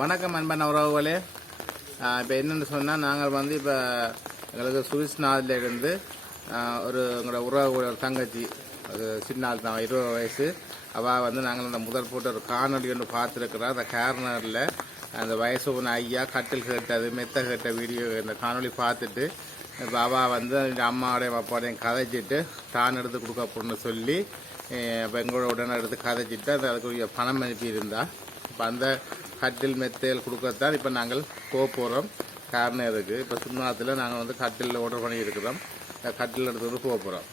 வணக்கம் அன்பான உறவுகளே. இப்போ என்னென்னு சொன்னால் நாங்கள் வந்து இப்போ எங்களுக்கு சுவிஸ் நாட்டிலேருந்து ஒரு எங்களோட உறவு ஒரு தங்கச்சி ஒரு சின்ன ஆள் தான் 20 வயசு. அவள் வந்து நாங்கள் அந்த முதல் போட்டு ஒரு காணொலி ஒன்று பார்த்துருக்குறோம். அந்த கார்னரில் அந்த வயசு ஒன்று ஐயா கட்டில் கேட்டது மெத்த கேட்ட வீடியோ இந்த காணொலி பார்த்துட்டு இப்போ அவள் வந்து அம்மாவோடையும் அப்பாவோடையும் கதைச்சிட்டு தான் எடுத்து கொடுக்க போகணுன்னு சொல்லி இப்போ எங்களோட உடனே எடுத்து கதைச்சிட்டு அது அதுக்குரிய பணம் அனுப்பியிருந்தா. இப்போ அந்த கட்டில் மெத்தையில் கொடுக்கத்தான் இப்போ நாங்கள் போகிறோம். காரணம் இருக்குது இப்போ சுண்ணாத்தில் நாங்கள் வந்து கட்டிலில் ஆர்டர் பண்ணியிருக்கிறோம். கட்டில் எடுத்துகிட்டு போகிறோம்.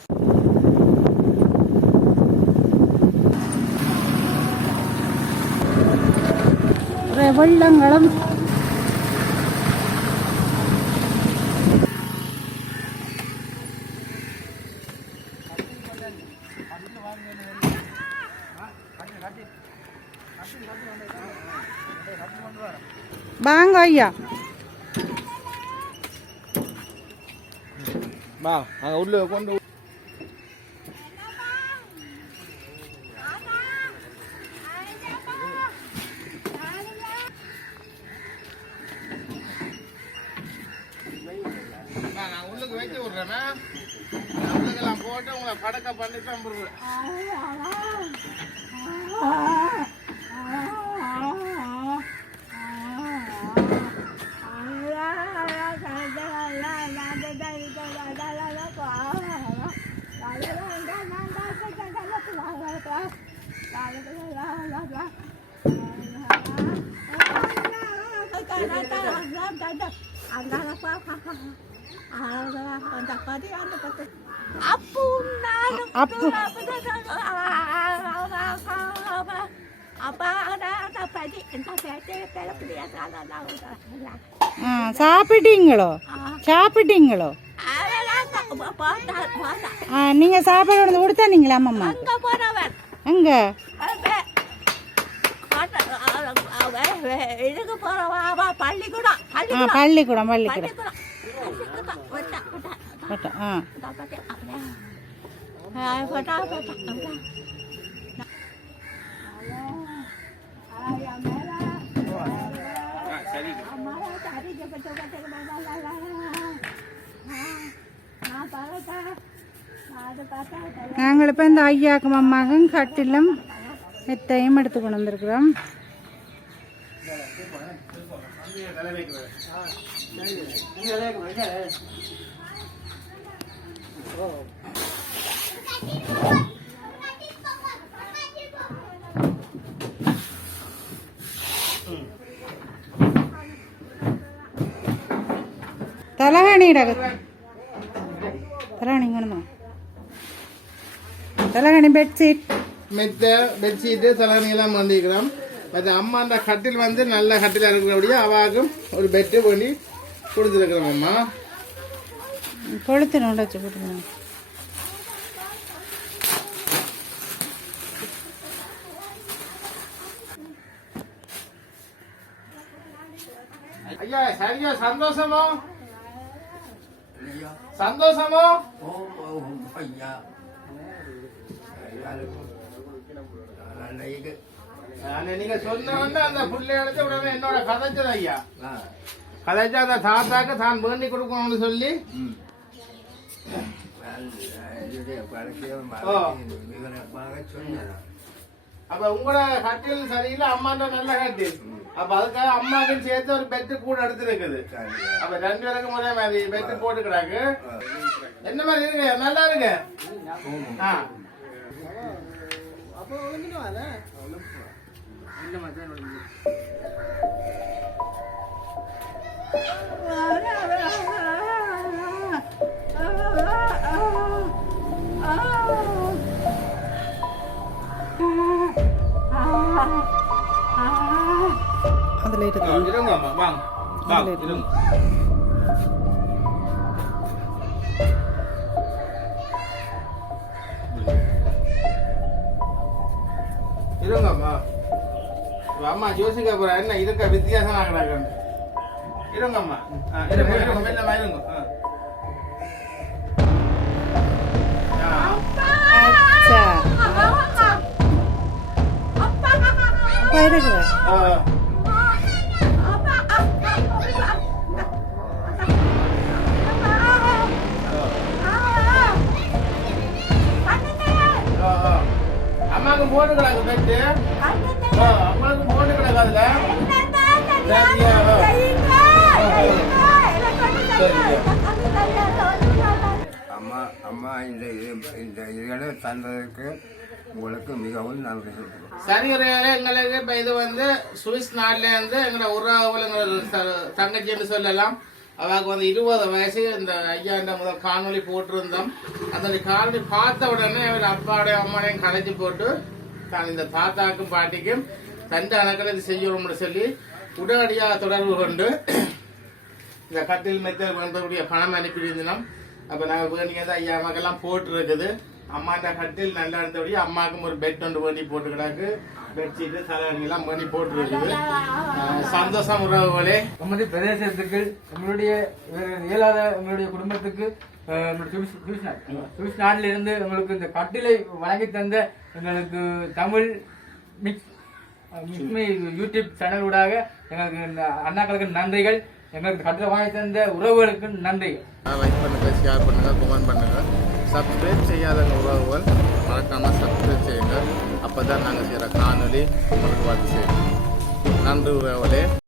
வெள்ளங்களும் வாங்க ஐயா வா நாங்கள் உள்ள கொண்டு நான் உள்ளுக்கு வைக்க விட்றேன்னா உள்ளுக்கெல்லாம் போட்டு உங்களை படக்க பண்ணி தான் போடுறேன். சாப்பிட்டீங்களோ சாப்பிட்டீங்களோ நீங்க சாப்பாடு கொடுத்தானீங்களா அம்மா? எங்க பள்ளிக்கூடம் பள்ளிக்கூடம் நாங்கள் இப்போ இந்த ஐயாக்கும் அம்மாக்கும் கட்டிலும் மெத்தையும் எடுத்து கொண்டு வந்திருக்கிறோம். தலகாணிடா தலகாணி கொண்டு தலகாணி பெட்ஷீட் மெத்த பெட்ஷீட்டு தலகாணி எல்லாம் பண்ணிக்கிறோம். அது அம்மா அந்த கட்டில் வந்து நல்ல கட்டில் இருக்கிறபடியே அவாக்கும் ஒரு பெட்டு பண்ணி கொடுத்துருக்குறோம். அம்மா கொளுத்தணும் வச்சு கொடுக்கணும். ஐயா சரியா சந்தோஷமோ சந்தோஷமோ நீங்க சொன்ன அந்த பிள்ளைகளுக்கு உடனே என்னோட கதைச்சது ஐயா கதைச்சா அந்த தாத்தாக்கு தான் வேண்டி கொடுக்கணும்னு சொல்லி அப்ப உங்களோட கட்டில் சரியில்லை அம்மாண்ட நல்ல கட்டில். அப்ப அதுக்காக அம்மாவுக்கும் சேர்த்து ஒரு பெட்டு கூட எடுத்துருக்குது. அப்ப 2 பேருக்கும் ஒரே மாதிரி பெட்டு போட்டுக்கிறாங்க. என்ன மாதிரி இருக்கு? நல்லா இருக்கு. அதில் இருங்க அம்மா வாங்க வாங்க இருங்க. இருங்கம்மா அம்மா யோசிக்க போற என்ன இருக்க வித்தியாசம் ஆகிறாங்க. இருங்கம்மா இருங்க இருங்க மெல்லமா இருங்க. அப்பா அம்மாவுக்கு போட்டு கிடக்கு பெட்டு. அம்மாவுக்கு போட்டு கிடக்கு அதுல. அம்மா அம்மா இந்த இதுகளை தந்ததுக்கு உங்களுக்கு மிகவும் நன்றி. சரி எங்களுக்கு இப்ப இது வந்து சுவிஸ் நாட்டுல இருந்து எங்களோட உறவுகள் எங்களோட தங்கச்சின்னு சொல்லலாம். அவருக்கு வந்து 20 வயசு. இந்த ஐயா முதல் காணொலி போட்டிருந்தோம். அந்த காணொலி பார்த்த உடனே அவர் அப்பாவுடைய அம்மாவையும் கலைச்சி போட்டு தான் இந்த தாத்தாக்கும் பாட்டிக்கும் தந்த கணக்கில் இது செய்யணும்னு சொல்லி உடனடியாக தொடர்பு கொண்டு இந்த கட்டில் மெத்தல் வேண்டக்கூடிய பணம் அனுப்பியிருந்தோம். அப்ப நாங்கள் வேண்டியது ஐயா அம்மாக்கெல்லாம் போட்டு இருக்குது. அம்மாட்ட கட்டில் நல்லா இருந்தபடி அம்மாவுக்கும் ஒரு பெட் ஒன்று வேண்டி போட்டு கிடக்கு. பெட்ஷீட்டு தலையெல்லாம் வேண்டி போட்டு இருக்குது. சந்தோஷம் உறவுகளே. நமது பிரதேசத்துக்கு நம்மளுடைய இயலாத உங்களுடைய குடும்பத்துக்கு சுவிஸ் நாட்டில இருந்து உங்களுக்கு இந்த கட்டிலை வழங்கி தந்த எங்களுக்கு தமிழ் மிக்ஸ் யூடியூப் சேனல் ஊடாக எங்களுக்கு இந்த அண்ணாக்களுக்கு நன்றிகள். எங்களுக்கு கட்டில வாங்கி தந்த உறவுகளுக்கு நன்றிகள். லைக் பண்ணுங்க, ஷேர் பண்ணுங்க, கமெண்ட் பண்ணுங்க. சப்ஸ்கிரைப் செய்யாத உறவுகள் மறக்காம சப்ஸ்கிரைப் செய்யுங்க. அப்பதான் நாங்கள் செய்கிற காணொலி உங்களுக்கு வந்து செய்யும். நன்றி உறவுகளே.